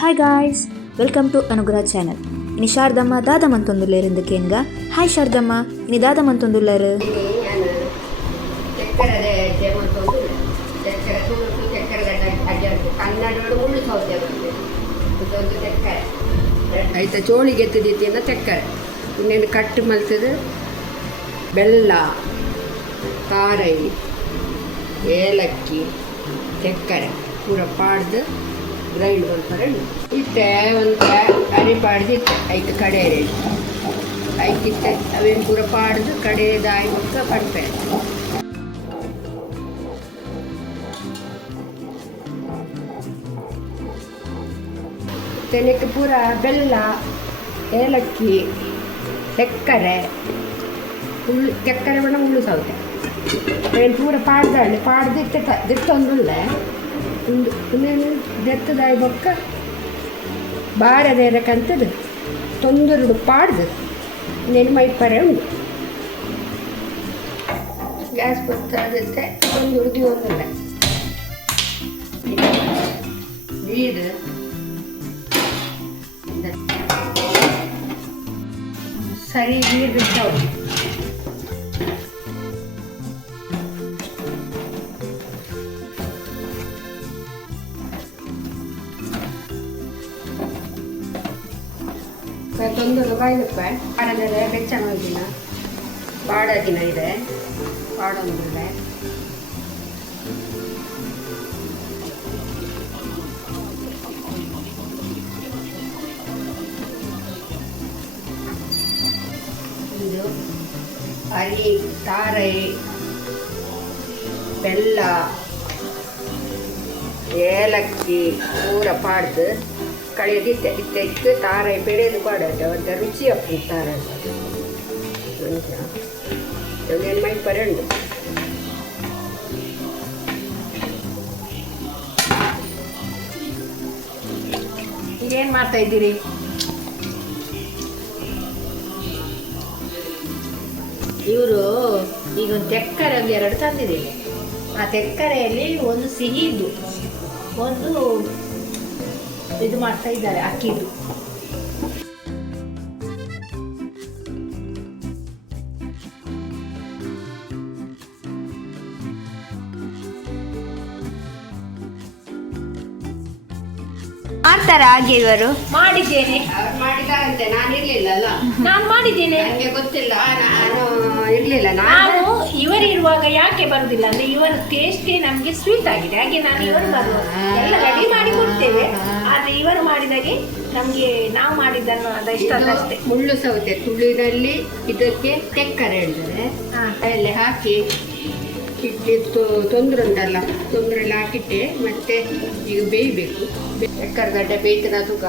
Hi guys, welcome to అనుగ్రహ channel. ఇని Sharadamma దాదమంతొందులేరు ఎందుకేనుగా. Hi Sharadamma, ఇని దాదమంతొందులేరు ಆಯ್ತಾ ಚೋಳಿಗೆ ಎತ್ತಿದ್ದಿತ್ತಿಂದ ತೆಕ್ಕರೆ ಇನ್ನೇನು ಕಟ್ಟು ಮಲ್ತದು ಬೆಲ್ಲ ಕಾರೈ ಏಲಕ್ಕಿ ತೆಕ್ಕರೆ ಪೂರ ಪಾಡ್ದು ಗ್ರೈಂಡ್ ಮಾಡ್ತಾರೆ ಇಟ್ಟೆ ಒಂದು ಅರಿ ಪಾಡ್ದಿತ್ತೆ ಐತೆ ಕಡೆ ಐತಿತ್ತೆ ಅವೇನು ಪೂರ ಪಾಡ್ದು ಕಡೆ ದಾಯಿ ಮುಕ್ಕ ಪಡ್ಪೆ ತೆನೆಕ್ಕೆ ಪೂರ ಬೆಲ್ಲ ಏಲಕ್ಕಿ ತೆಕ್ಕರೆ ತೆಕ್ಕರೆ ಬಣ್ಣ ಉಳ್ಳು ಸೌತೆ ಏನು ಪೂರ ಪಾಡ್ದಾಳೆ ದಿತ್ತೊಂದುಳ್ಳೆ ಇನ್ನೇನು ದೆತ್ತದಾಯಿ ಬೊಕ್ಕ ಬಾರದೇರಕ್ಕಂತದ್ದು ತೊಂದರುಡು ಪಾಡ್ದು ಇನ್ನೇನು ಮೈಪರೆ ಉಂಡು ಗ್ಯಾಸ್ ಗೊತ್ತಾಗುತ್ತೆ ತೊಂದುರ್ದು ಒಂದಿಲ್ಲ ನೀರು ಸರಿ ನೀರು ಬಿಡ್ತಾವೆ ತೊಂದರೆ ಬಾಯ್ದಪ್ಪ ಬಾಡದರೆ ಬೆಚ್ಚನೋಗಿನ ಬಾಡಾಗಿನ ಇದೆ ಬಾಡೊಂದಿದೆ ಇದು ಅರಿ ತಾರೈ ಬೆಲ್ಲ ಏಲಕ್ಕಿ ಪೂರ ಪಾಡ್ದು ಕಳೆದಿತ್ತೆ ಇತ್ತೆ ತಾರೈ ಬೆಳೆದು ಪಾಡೋದು ಒಂದು ರುಚಿ ಆಗ್ತದೆ ತಾರೈ ಒಂದೇನು ಮೈ ಪರಂಡು ಈಗೇನು ಮಾಡ್ತಾ ಇದ್ದೀರಿ? ಇವರು ಈಗ ಒಂದು ತೆಕ್ಕರೆ ಒಂದು 2 ತಂದಿದ್ದೀನಿ. ಆ ತೆಕ್ಕರೆಯಲ್ಲಿ ಒಂದು ಸಿಹಿದು ಒಂದು ಇದು ಮಾಡ್ತಾ ಇದ್ದಾರೆ ಅಕ್ಕಿದು. ಮಾಡ್ತಾರ ಹಾಗೆ ಇವರು ಮಾಡಿದ್ದೇನೆ. ಅವ್ರು ಮಾಡಿದಾರಂತೆ, ನಾನು ಇರ್ಲಿಲ್ಲಲ್ಲ. ನಾನು ಮಾಡಿದ್ದೇನೆ, ನನಗೆ ಗೊತ್ತಿಲ್ಲ, ನಾನು ಇರ್ಲಿಲ್ಲ. ನಾನು ಇವರಿರುವಾಗ ಯಾಕೆ ಬರುದಿಲ್ಲ ಅಂದ್ರೆ ಇವರ ಟೇಸ್ಟ್ಗೆ ನಮಗೆ ಸ್ವೀಟ್ ಆಗಿದೆ, ಹಾಗೆ ನಾನು ಇವರು ಬರುವ ಎಲ್ಲ ರೆಡಿ ಮಾಡಿ ಕೊಡ್ತೇವೆ. ಆದ್ರೆ ಇವರು ಮಾಡಿದಾಗೆ ನಮ್ಗೆ ನಾವು ಮಾಡಿದ್ದನ್ನು ಅದ ಇಷ್ಟ ಅಷ್ಟೇ. ಮುಳ್ಳು ಸೌತೆ ತುಳಿನಲ್ಲಿ ಇದಕ್ಕೆ ತೆಕ್ಕರೆ ಹೇಳ್ತಾರೆ, ಅಲ್ಲಿ ಹಾಕಿ ಇಟ್ಟಿತ್ತು. ತೊಂದರೆ ಉಂಟಲ್ಲ, ತೊಂದರೆಲ್ಲ ಹಾಕಿಟ್ಟೆ ಮತ್ತೆ ಈಗ ಬೇಯಬೇಕು. ತೆಕ್ಕರೆ ಗಡ್ಡೆ ಬೇಯ್ತದ ತೂಕ